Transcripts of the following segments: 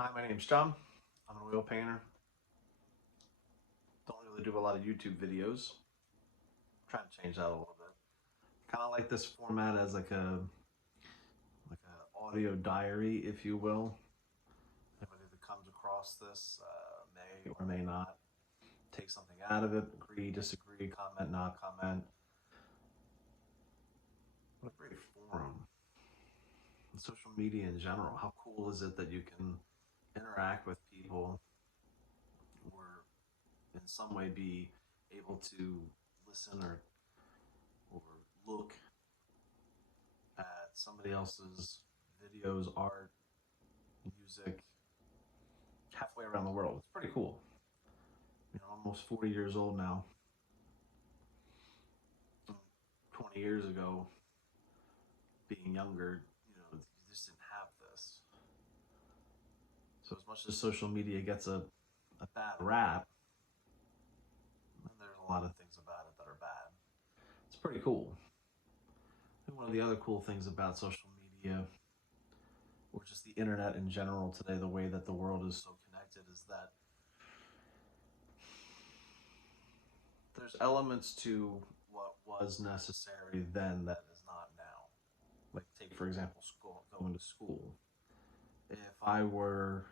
Hi, my name's John. I'm an oil painter. Don't really do a lot of YouTube videos. I'm trying to change that a little bit. Kind of like this format as like a audio diary, if you will. Anybody that comes across this may or may not take something out of it, agree, disagree, comment, not comment. What a great forum. And social media in general. How cool is it that you can interact with people or in some way be able to listen or look at somebody else's videos, art, music halfway around the world. It's pretty cool. Almost 40 years old now. 20 years ago, being younger, you just didn't have this. So as much as social media gets a bad rap, and there's a lot of things about it that are bad. It's pretty cool. And one of the other cool things about social media, or just the internet in general today, the way that the world is so connected, is that there's elements to what was necessary then that is not now. Like take for example, going to school. If I were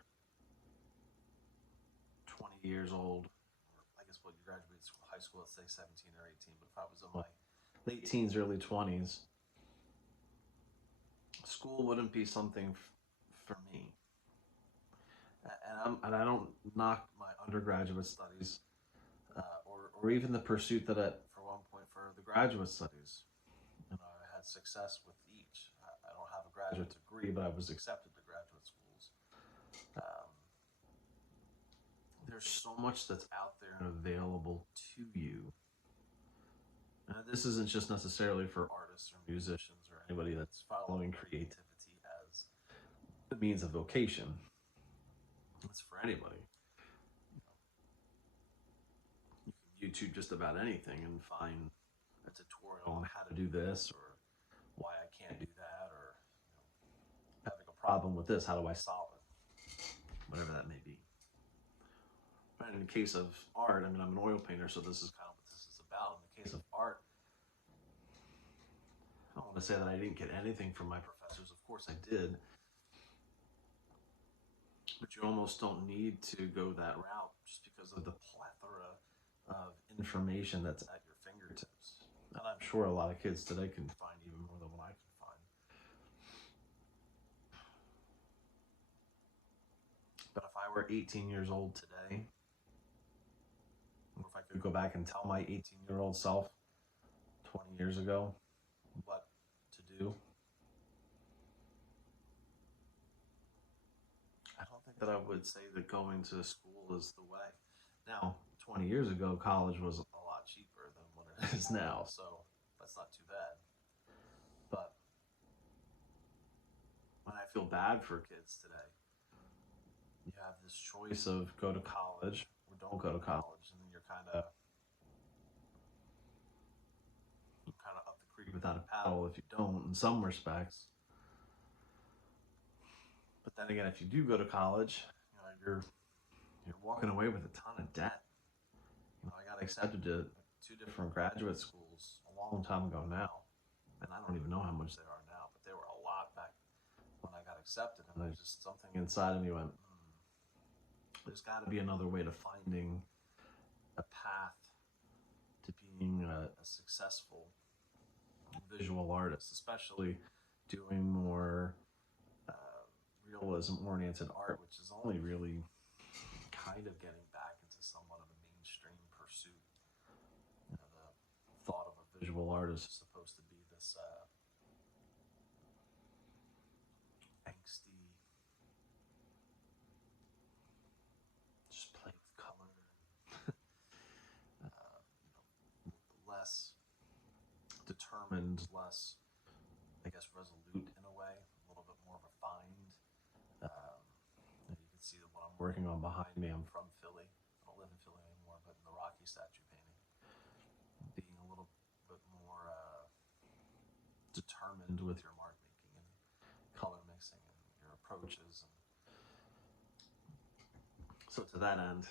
20 years old, or I guess what you graduated high school, let's say 17 or 18, but if I was in my late teens, early 20s, school wouldn't be something for me. And I don't knock my undergraduate studies or even the pursuit that for one point for the graduate studies. I had success with each. I don't have a graduate degree, but I was accepted to graduate schools. Um, there's so much that's out there and available to you. And this isn't just necessarily for artists or musicians or anybody that's following creativity as the means of vocation. It's for anybody. You can YouTube just about anything and find a tutorial on how to do this or why I can't do that or having a problem with this, how do I solve it? Whatever that may be. But in the case of art, I mean, I'm an oil painter, so this is kind of what this is about. In the case of art, I don't want to say that I didn't get anything from my professors. Of course I did. But you almost don't need to go that route just because of the plethora of information that's at your fingertips. And I'm sure a lot of kids today can find even more than what I can find. But if I were 18 years old today, or if I could go back and tell my 18-year-old self 20 years ago what to do, I don't think that I would say that going to school is the way. Now, 20 years ago, college was a lot cheaper than what it is now, so that's not too bad. But when I feel bad for kids today, you have this choice of go to college or don't go to college, and then you're kind of up the creek without a paddle if you don't, in some respects. But then again, if you do go to college, you're walking away with a ton of debt. I got accepted to two different graduate schools a long time ago now, and I don't even know how much they are now, but they were a lot back when I got accepted. And there's just something inside of me went, there's got to be another way to finding a path to being a successful visual artist, especially doing more realism oriented art, which is only really kind of getting back into somewhat of a mainstream pursuit. The thought of a visual artist is supposed to be this angsty, just play with color, less determined, less, I guess, resolute in a way, a little bit more refined. Um, and you can see that what I'm working on behind me. I'm from Philly. I don't live in Philly anymore, but in the Rocky statue painting, being a little bit more determined with your mark making and color mixing and your approaches. And So to that end,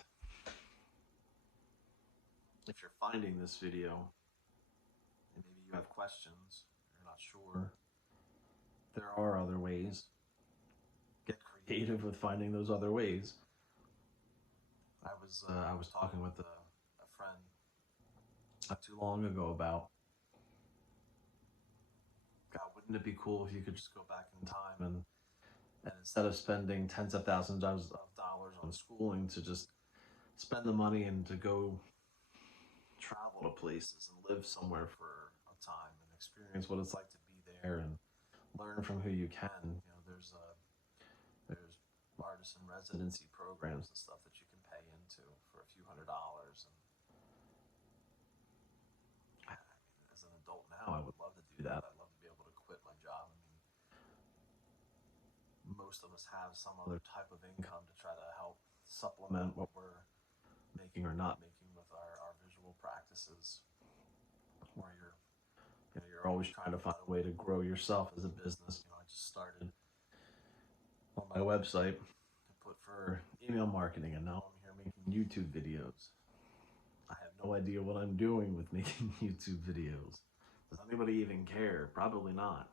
if you're finding this video and maybe you have questions, you're not sure, there are other ways. Get creative with finding those other ways. I was talking with a friend not too long ago about, God, wouldn't it be cool if you could just go back in time and instead of spending tens of thousands of dollars on schooling, to just spend the money and to go travel to places and live somewhere for a time and experience what it's like to be there and learn from who you can. You know, there's artist in residency programs and stuff that you can pay into for a few $100s. And I mean, as an adult now, I would love to do that. I'd love to be able to quit my job. I mean, most of us have some other type of income to try to help supplement what we're making or not making with our visual practices, where you're always trying to find a way to grow yourself as a business. You know, I just started on my website to put for email marketing, and now I'm here making YouTube videos. I have no idea what I'm doing with making YouTube videos. Does anybody even care? Probably not.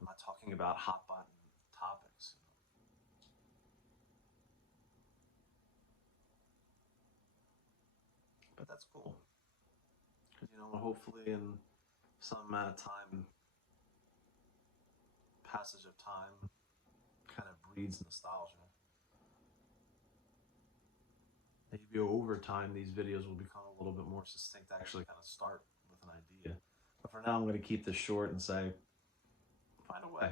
I'm not talking about hot button topics. But that's cool. Because, you know, hopefully in some amount of time, passage of time kind of breeds nostalgia. Maybe over time, these videos will become a little bit more succinct, actually kind of start with an idea. But for now, I'm going to keep this short and say, find a way.